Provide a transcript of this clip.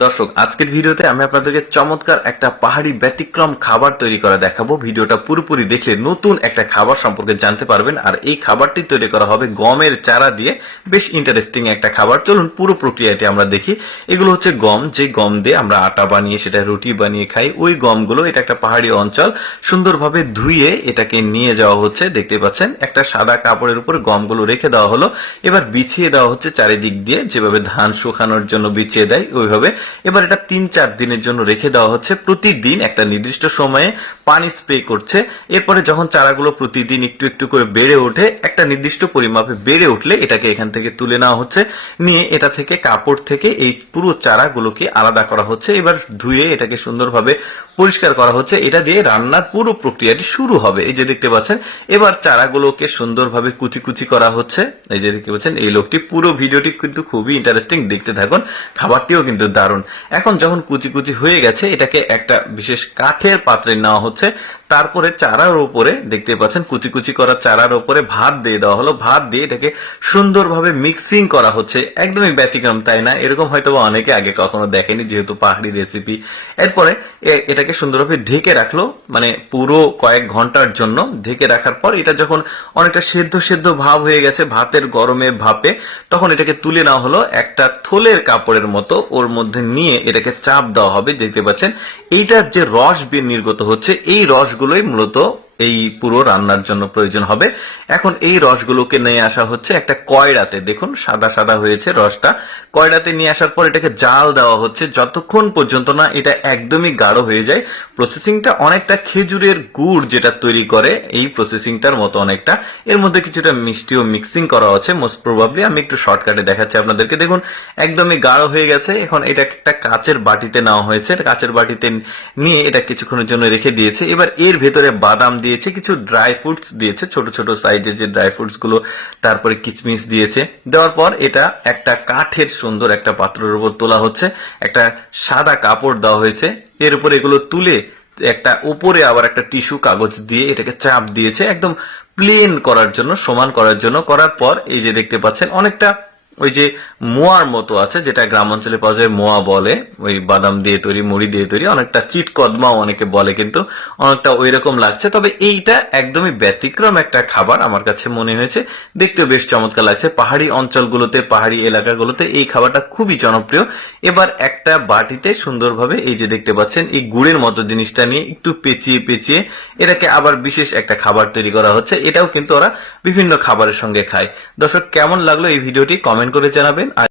দর্শক, আজকের ভিডিওতে আমি আপনাদেরকে চমৎকার একটা পাহাড়ি ব্যতিক্রম খাবার তৈরি করা দেখাবো। ভিডিওটা পুরোপুরি দেখলে নতুন একটা খাবার সম্পর্কে জানতে পারবেন। আর এই খাবারটি তৈরি করা হবে গমের চারা দিয়ে। বেশ ইন্টারেস্টিং একটা খাবার। চলুন, পুরো প্রক্রিয়াটি আমরা দেখি। এগুলো হচ্ছে গম। যে গম দিয়ে আমরা আটা বানিয়ে, সেটা রুটি বানিয়ে খাই, ওই গমগুলো, এটা একটা পাহাড়ি অঞ্চল। সুন্দরভাবে ধুয়ে এটাকে নিয়ে যাওয়া হচ্ছে। দেখতে পাচ্ছেন, একটা সাদা কাপড়ের উপর গমগুলো রেখে দেওয়া হলো। এবার বিছিয়ে দেওয়া হচ্ছে চারিদিক দিয়ে। যেভাবে ধান শুকানোর জন্য বিছিয়ে দেয়, ওইভাবে এবার এটা তিন চার দিনের জন্য রেখে দেওয়া হচ্ছে। প্রতিদিন একটা নির্দিষ্ট সময়ে পানি স্প্রে করছে। এরপরে যখন চারাগুলো প্রতিদিন একটু একটু করে বেড়ে ওঠে, একটা নির্দিষ্ট পরিমাপে বেড়ে উঠলে এটাকে এখান থেকে তুলে নেওয়া হচ্ছে। নিয়ে এটা থেকে কাপড় থেকে এই পুরো চারাগুলোকে আলাদা করা হচ্ছে। এবার ধুয়ে এটাকে সুন্দরভাবে পরিষ্কার করা হচ্ছে। এটা দিয়ে রান্নার পুরো প্রক্রিয়াটি শুরু হবে। এই যে দেখতে পাচ্ছেন, এবার চারাগুলোকে সুন্দরভাবে কুচি কুচি করা হচ্ছে। এই যে দেখতে পাচ্ছেন, এই লোকটি পুরো ভিডিওটি কিন্তু খুবই ইন্টারেস্টিং দেখতে থাকুন। খাবারটিও কিন্তু দারুণ এখন যখন কুচি কুচি হয়ে গেছে, এটাকে একটা বিশেষ কাঠের পাত্রে নেওয়া হচ্ছে। তারপরে চারার উপরে, দেখতে পাচ্ছেন, কুচি কুচি করা চারার উপরে ভাত দিয়ে দেওয়া হলো। ভাত দিয়ে এটাকে সুন্দরভাবে মিক্সিং করা হচ্ছে। একদমই ব্যতিক্রম, তাই না? এরকম হয়তো অনেকে আগে কখনো দেখেনি, যেহেতু পাহাড়ি রেসিপি এরপরে এটাকে সুন্দরভাবে ঢেকে রাখল মানে পুরো কয়েক ঘণ্টার জন্য। ঢেকে রাখার পর এটা যখন অনেকটা সেদ্ধ সেদ্ধ ভাব হয়ে গেছে, ভাতের গরমে ভাপে, তখন এটাকে তুলে নেওয়া হলো একটা থলের কাপড়ের মতো। ওর মধ্যে নিয়ে এটাকে চাপ দেওয়া হবে, দেখতে পাচ্ছেন। এইটার যে রস বের নির্গত হচ্ছে, এই রসগুলোই মূলত এই পুরো রান্নার জন্য প্রয়োজন হবে। এখন এই রসগুলোকে নিয়ে আসা হচ্ছে একটা কয়রাতে। দেখুন, সাদা সাদা হয়েছে রসটা। কয়ড়াতে নিয়ে আসার পর এটাকে জাল দেওয়া হচ্ছে, যতক্ষণ পর্যন্ত না এটা একদমই গাঢ় হয়ে যায় প্রসেসিংটা অনেকটা খেজুরের গুড় যেটা তৈরি করে, এই প্রসেসিংটার মতো অনেকটা। এর মধ্যে কিছুটা মিষ্টিও মিক্সিং করা আছে মোস্ট প্রবাবলি আমি একটু শর্টকাটে দেখাচ্ছি আপনাদেরকে। দেখুন, একদমই গাঢ় হয়ে গেছে, এখন এটা একটা কাচের বাটিতে নেওয়া হয়েছে, কাচের বাটিতে নিয়ে এটা কিছুক্ষণের জন্য রেখে দিয়েছে। এবার এর ভেতরে বাদাম দিয়েছে, কিছু ড্রাই ফ্রুটস দিয়েছে, ছোট ছোট সাইজের যে ড্রাই ফ্রুটসগুলো, তারপরে কিচমিচ দিয়েছে। দেওয়ার পর এটা একটা কাঠের সুন্দর একটা পাত্রের উপর তোলা হচ্ছে। একটা সাদা কাপড় দেওয়া হয়েছে। এর উপরে এগুলো তুলে একটা উপরে আবার একটা টিস্যু কাগজ দিয়ে এটাকে চাপ দিয়েছে। একদম প্লেন করার জন্য, সমান করার জন্য। করার পর এই যে দেখতে পাচ্ছেন, অনেকটা ওই যে মোয়ার মতো আছে, যেটা গ্রাম অঞ্চলে পাওয়া যায়, মোয়া বলে, ওই বাদাম দিয়ে তৈরি, মুড়ি দিয়ে তৈরি, অনেকটা চিট কদমাও অনেকে বলে কিন্তু অনেকটা ওই রকম লাগছে। তবে এইটা একদমই ব্যতিক্রম একটা খাবার আমার কাছে মনে হয়েছে। দেখতেও বেশ চমৎকার লাগছে। পাহাড়ি অঞ্চলগুলোতে, পাহাড়ি এলাকাগুলোতে এই খাবারটা খুবই জনপ্রিয়। এবার একটা বাটিতে সুন্দরভাবে এই যে দেখতে পাচ্ছেন, এই গুড়ের মতো জিনিসটা নিয়ে একটু পেঁচিয়ে পেঁচিয়ে এটাকে আবার বিশেষ একটা খাবার তৈরি করা হচ্ছে। এটাও কিন্তু ওরা বিভিন্ন খাবারের সঙ্গে খায়। দর্শক, কেমন লাগল এই ভিডিওটি? কমেন্ট করে জানাবেন।